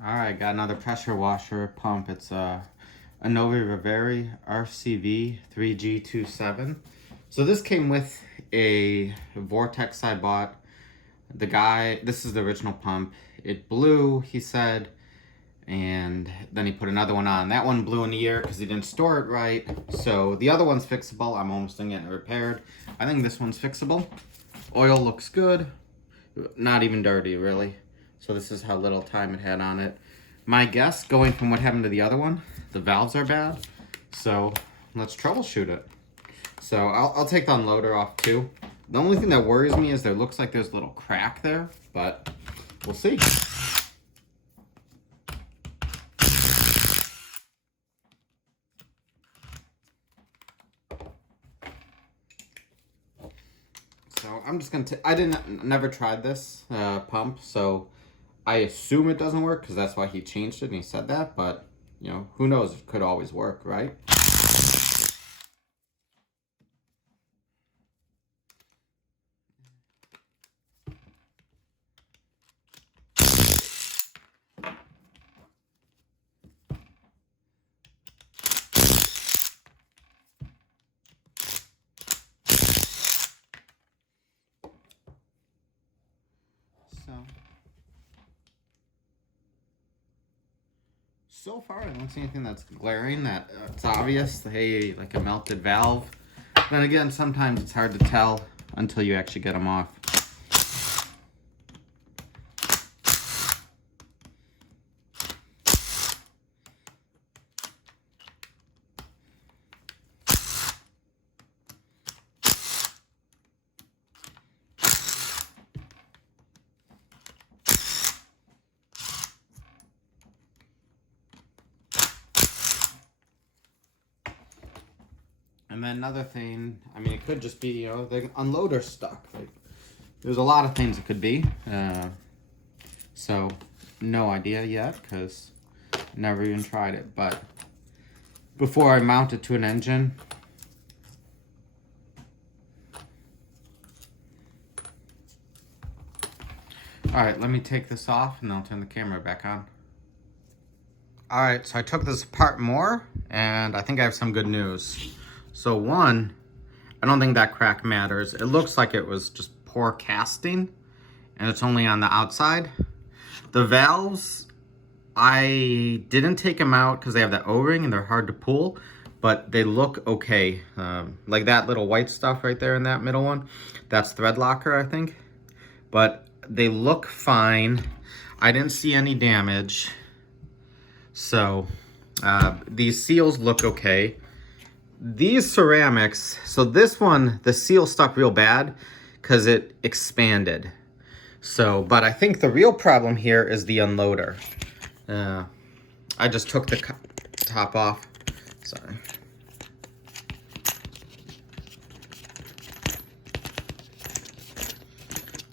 Alright, got another pressure washer pump. It's a AR RCV3G27. So this came with a Vortexx I bought. This is the original pump. It blew, he said, and then he put another one on. That one blew in the air because he didn't store it right. So the other one's fixable. I'm almost done getting it repaired. I think this one's fixable. Oil looks good. Not even dirty, really. So this is how little time it had on it. My guess, going from what happened to the other one, the valves are bad. So let's troubleshoot it. So I'll take the unloader off too. The only thing that worries me is there looks like there's a little crack there, but we'll see. So I'm just gonna never tried this pump, so I assume it doesn't work because that's why he changed it and he said that, but you know, who knows, it could always work, right? So far, I don't see anything that's glaring, that it's obvious, hey, like a melted valve. Then again, sometimes it's hard to tell until you actually get them off. And then another thing, I mean, it could just be, you know, the unloader stuck. Like, there's a lot of things it could be. So, no idea yet, because never even tried it. But before I mount it to an engine, alright, let me take this off and then I'll turn the camera back on. Alright, so I took this apart more, and I think I have some good news. So one, I don't think that crack matters. It looks like it was just poor casting, and it's only on the outside. The valves, I didn't take them out because they have that O-ring and they're hard to pull, but they look okay. Like that little white stuff right there in that middle one, that's thread locker, I think. But they look fine. I didn't see any damage. So these seals look okay. These ceramics, so this one, the seal stuck real bad because it expanded. So, but I think the real problem here is the unloader. I just took the top off. Sorry.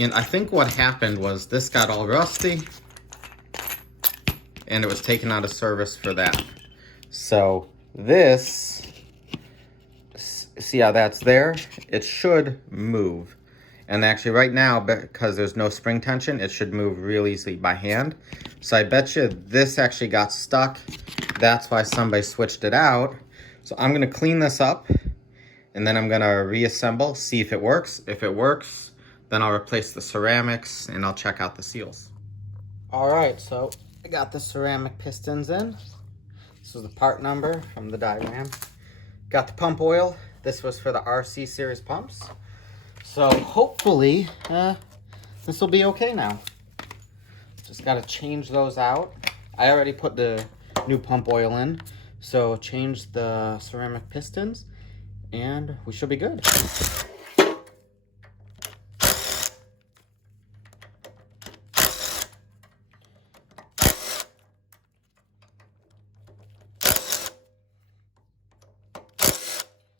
And I think what happened was this got all rusty and it was taken out of service for that. So this, see how that's there? It should move. And actually right now, because there's no spring tension, it should move real easily by hand. So I bet you this actually got stuck. That's why somebody switched it out. So I'm gonna clean this up and then I'm gonna reassemble, see if it works. If it works, then I'll replace the ceramics and I'll check out the seals. All right, so I got the ceramic pistons in. This is the part number from the diagram. Got the pump oil. This was for the RC series pumps. So hopefully this will be okay now. Just got to change those out. I already put the new pump oil in. So change the ceramic pistons and we should be good.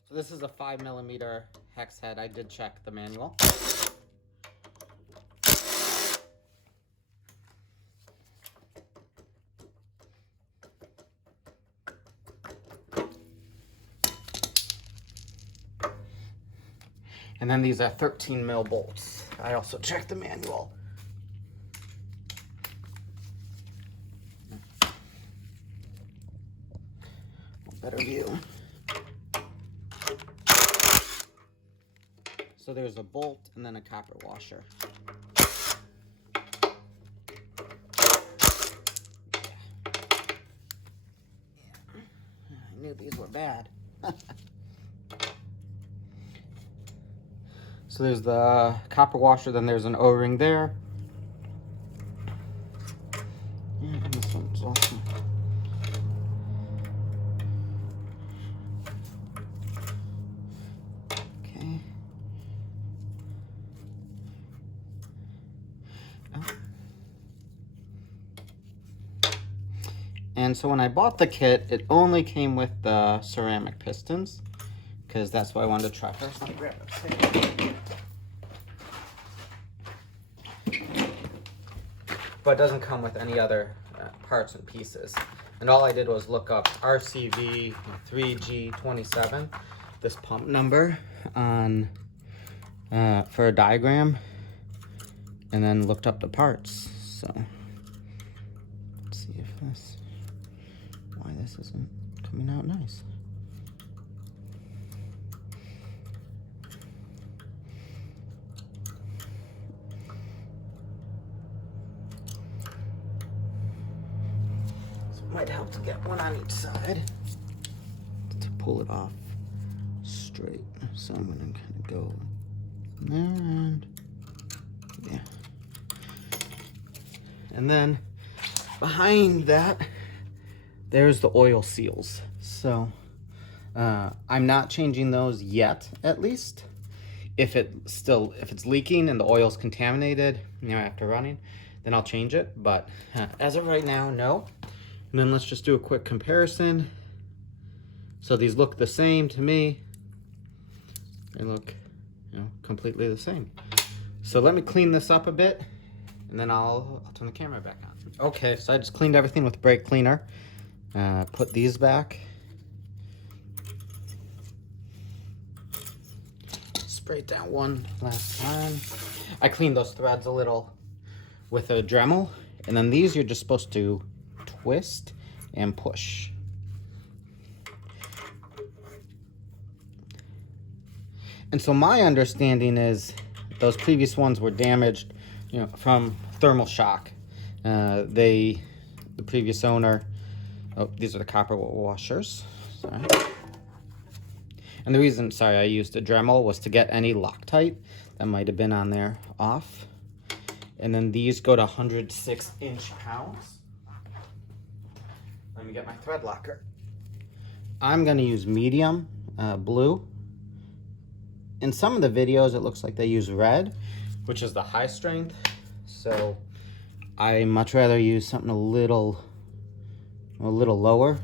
So this is a 5mm hex head. I did check the manual. And then these are 13mm bolts. I also checked the manual. better view. So there's a bolt and then a copper washer. I knew these were bad. So there's the copper washer, then there's an O-ring there. And this one's awesome. Okay. Oh. And so when I bought the kit, it only came with the ceramic pistons, because that's what I wanted to try first. Let me grab it. But it doesn't come with any other parts and pieces. And all I did was look up RCV3G27, this pump number, on for a diagram, and then looked up the parts. So let's see if why this isn't coming out nice. Might help to get one on each side to pull it off straight. So I'm gonna kind of go there and yeah. And then behind that, there's the oil seals. So I'm not changing those yet, at least. If it's leaking and the oil's contaminated, after running, then I'll change it. But as of right now, no. And then let's just do a quick comparison. So these look the same to me. They look, completely the same. So let me clean this up a bit, and then I'll turn the camera back on. Okay, so I just cleaned everything with brake cleaner. Put these back. Spray it down one last time. I cleaned those threads a little with a Dremel, and then these you're just supposed to twist and push. And so my understanding is those previous ones were damaged, from thermal shock. The previous owner, these are the copper washers. Sorry. And the reason, I used a Dremel was to get any Loctite that might have been on there off. And then these go to 106 inch-pounds. Let me get my thread locker. I'm gonna use medium blue. In some of the videos, it looks like they use red, which is the high strength. So I much rather use something a little lower,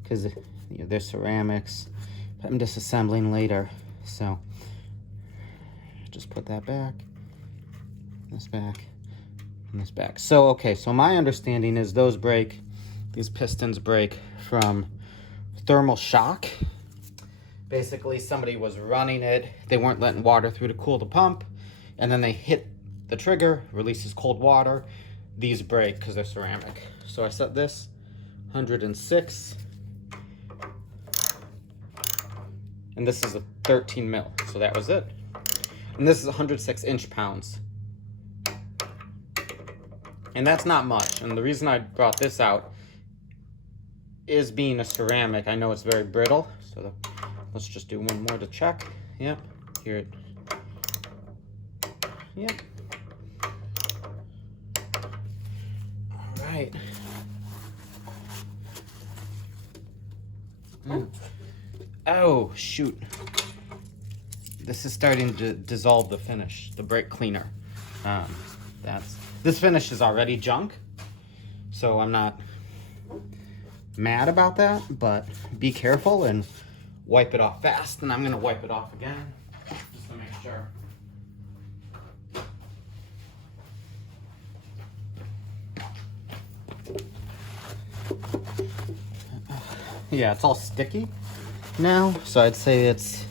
because they're ceramics. I'm disassembling later, so just put that back, this back, and this back. So okay, so my understanding is these pistons break from thermal shock. Basically, somebody was running it, they weren't letting water through to cool the pump, and then they hit the trigger, releases cold water. These break because they're ceramic. So I set this 106, and this is a 13 mil, so that was it. And this is 106 inch-pounds. And that's not much, and the reason I brought this out is being a ceramic. I know it's very brittle, so let's just do one more to check. Yep, here. Yep. All right. Oh, shoot. This is starting to dissolve the finish, the brake cleaner. This finish is already junk, so I'm not mad about that, but be careful and wipe it off fast. And I'm gonna wipe it off again just to make sure. Yeah, it's all sticky now, so I'd say it's,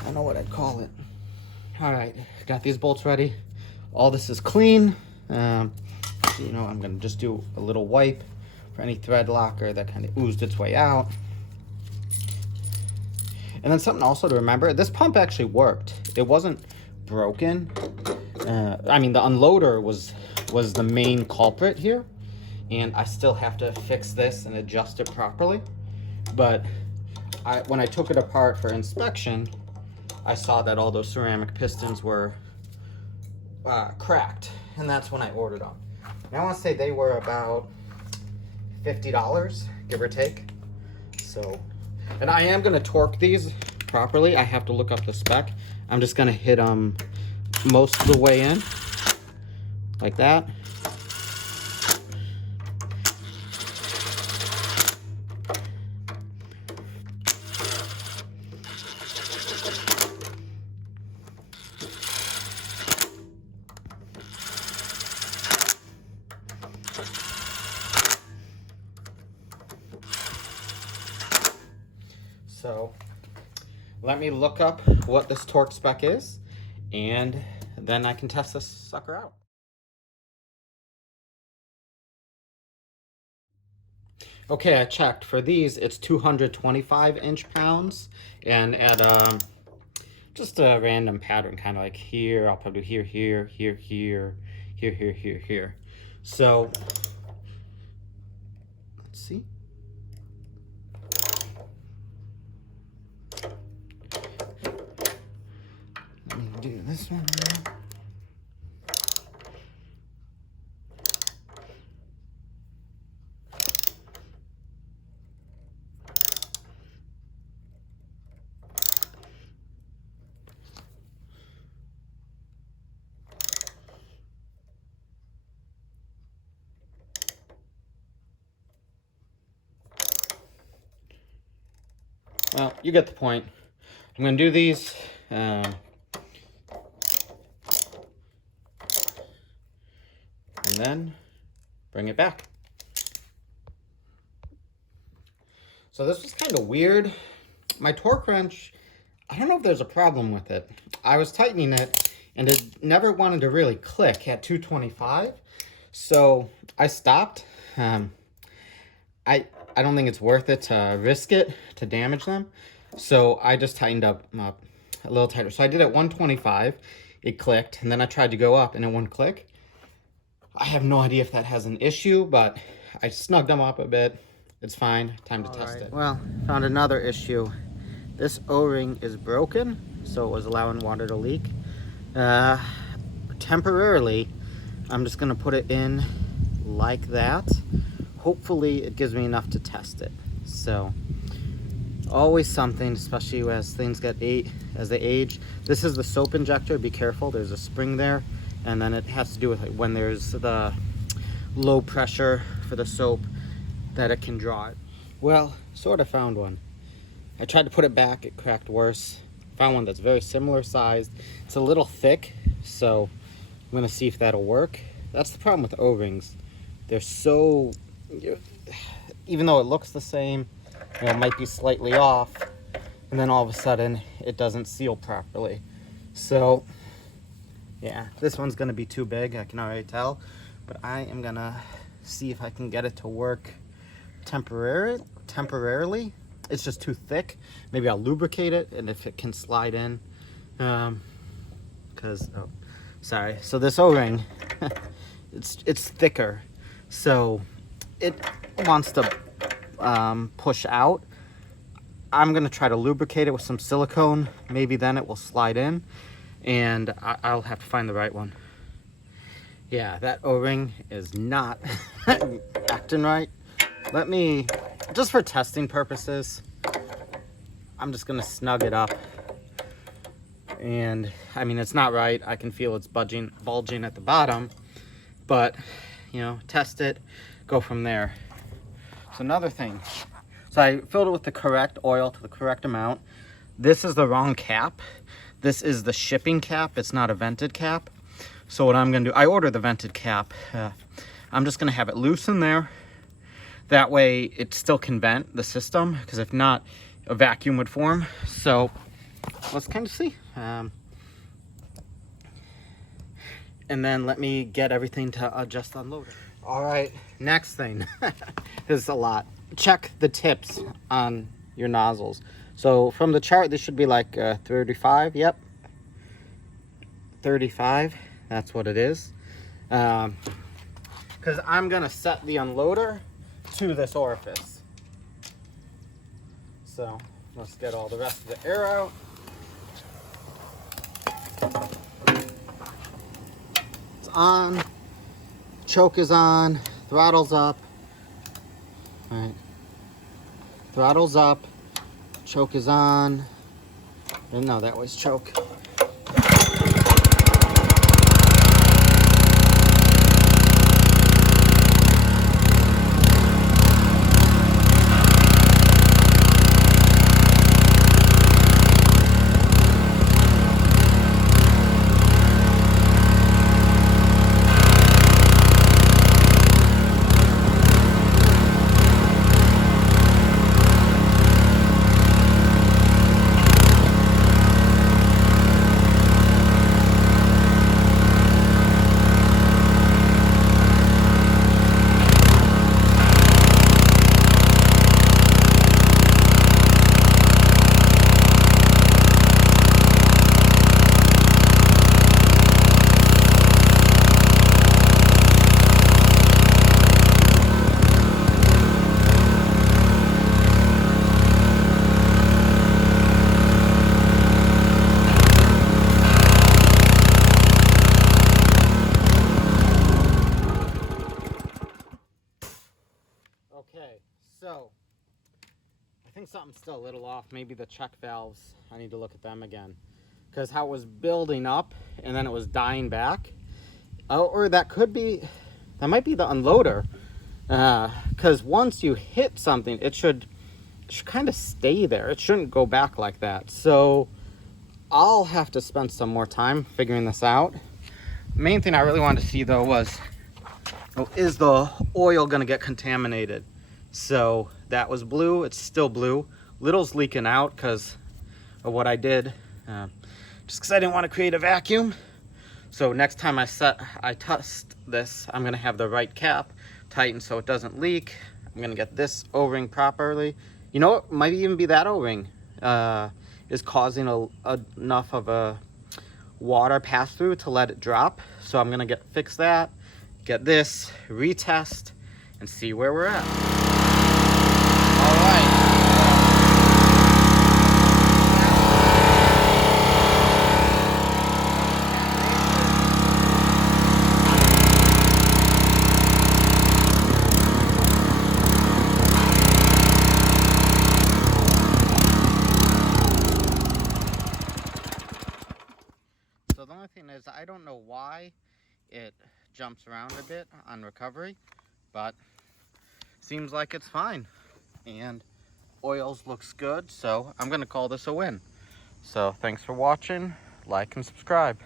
I don't know what I'd call it. All right, got these bolts ready. All this is clean. I'm gonna just do a little wipe for any thread locker that kind of oozed its way out. And then something also to remember, this pump actually worked. It wasn't broken. I mean, the unloader was the main culprit here, and I still have to fix this and adjust it properly. But when I took it apart for inspection, I saw that all those ceramic pistons were cracked, and that's when I ordered them. And I want to say they were about $50, give or take. So, and I am going to torque these properly. I have to look up the spec. I'm just going to hit them most of the way in, like that. So let me look up what this torque spec is, and then I can test this sucker out. Okay, I checked. For these, it's 225 inch-pounds, and at just a random pattern, kind of like here, I'll probably do here, here, here, here, here, here, here, here. So, let's see. Let me do this one now. Well, you get the point. I'm going to do these. And then bring it back. So this was kind of weird. My torque wrench, I don't know if there's a problem with it. I was tightening it and it never wanted to really click at 225. So I stopped. I don't think it's worth it to risk it to damage them. So I just tightened up a little tighter. So I did at 125, it clicked, and then I tried to go up and it wouldn't click. I have no idea if that has an issue, but I snugged them up a bit. It's fine, time to test it. Well, found another issue. This O-ring is broken, so it was allowing water to leak. Temporarily, I'm just gonna put it in like that. Hopefully it gives me enough to test it. So always something, especially as things get as they age. This is the soap injector. Be careful, there's a spring there, and then it has to do with like when there's the low pressure for the soap that it can draw it. Well, sort of found one. I tried to put it back, it cracked worse. Found one that's very similar sized. It's a little thick, so I'm gonna see if that'll work. That's the problem with O-rings. They're so, even though it looks the same, it might be slightly off, and then all of a sudden it doesn't seal properly. So yeah, this one's gonna be too big, I can already tell, but I am gonna see if I can get it to work temporarily. It's just too thick. Maybe I'll lubricate it, and if it can slide in, oh, sorry. So this O-ring, it's thicker, so it wants to push out. I'm gonna try to lubricate it with some silicone. Maybe then it will slide in, and I'll have to find the right one. Yeah, that O-ring is not acting right. Let me, just for testing purposes, I'm just gonna snug it up. And I mean, it's not right. I can feel it's bulging at the bottom, but you know, test it, go from there. So another thing, so I filled it with the correct oil to the correct amount. This is the wrong cap. This is the shipping cap. It's not a vented cap. So what I'm gonna do, I ordered the vented cap. I'm just gonna have it loose in there. That way it still can vent the system, because if not, a vacuum would form. So let's kind of see. And and then let me get everything to adjust the unloader. All right, next thing. This is a lot. Check the tips on your nozzles. So from the chart, this should be like 35. Yep, 35. That's what it is. Because I'm gonna set the unloader to this orifice. So let's get all the rest of the air out. It's on. Choke is on. Throttle's up. All right. Throttle's up. Choke is on. And no, that was choke. Okay, so I think something's still a little off. Maybe the check valves, I need to look at them again. Because how it was building up and then it was dying back. Or that might be the unloader. Because once you hit something, it should kind of stay there. It shouldn't go back like that. So I'll have to spend some more time figuring this out. Main thing I really wanted to see though was, is the oil gonna get contaminated? So that was blue, it's still blue. Little's leaking out because of what I did, just because I didn't want to create a vacuum. So next time I test this, I'm gonna have the right cap tightened so it doesn't leak. I'm gonna get this O-ring properly. You know what, might even be that O-ring is causing enough of a water pass through to let it drop. So I'm gonna fix that, get this, retest, and see where we're at. All right. So the only thing is, I don't know why it jumps around a bit on recovery, but seems like it's fine. And oils looks good, so I'm gonna call this a win. So thanks for watching, like and subscribe.